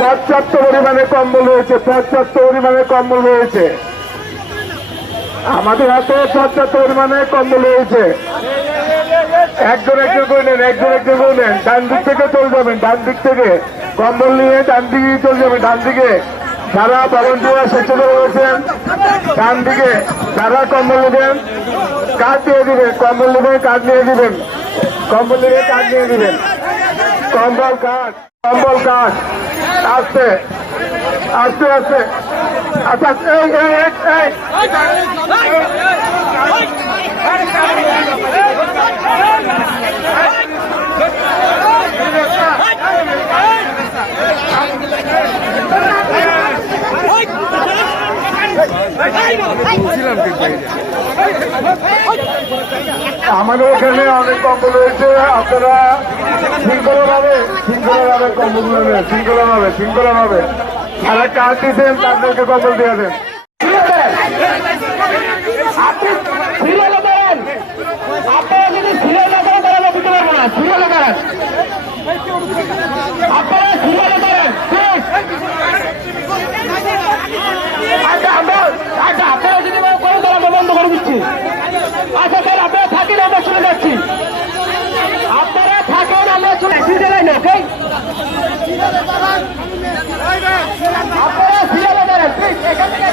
পর্যাপ্ত পরিমাণে কম্বল রয়েছে, পর্যাপ্ত পরিমাণে কম্বল রয়েছে, আমাদের হাতে পর্যাপ্ত পরিমাণে কম্বল রয়েছে। একজন একজন করে নেন, একজন একজন করে নেন। ডান দিক থেকে চলে যাবেন, ডান দিক থেকে কম্বল নিয়ে ডান দিকে চলে যাবেন। ডান দিকে যারা ভলান্টিয়ার স্বেচ্ছাসেবক রয়েছেন, ডান দিকে যারা কম্বল নেবেন কার্ড দিয়ে দিবেন, কম্বল নেবেন কার্ড নিয়ে দিবেন, কম্বল নিয়ে কার্ড নিয়ে দিবেন, কম্বল কার্ড, কম্বল কার্ড। আসতে আস্তে আস্তে আচ্ছা, আমাদের এখানে অনেক কম্বল রয়েছে, আপনারা শৃঙ্খলাভাবে কম্বলগুলো নেবেন, শৃঙ্খলাভাবে যারা কাজ দিচ্ছেন তাদেরকে কম্বল দিয়ে দেন। আপনারা যদি সিরিয়াল না করেন তাহলে বুঝতে পারবো না। সিরিয়াল করেন, আপনারা সিরিয়াল করেন। আপনারা যদি করেন তাহলে আমরা বন্ধ করে দিচ্ছি। আচ্ছা স্যার, আপনারা থাকেন, আমরা চলে যাচ্ছি। আপনারা থাকেন, আমরা চলে সিরিয়াল না, ওকে? আপনারা সিরিয়াল করেন, প্লিজ এখান থেকে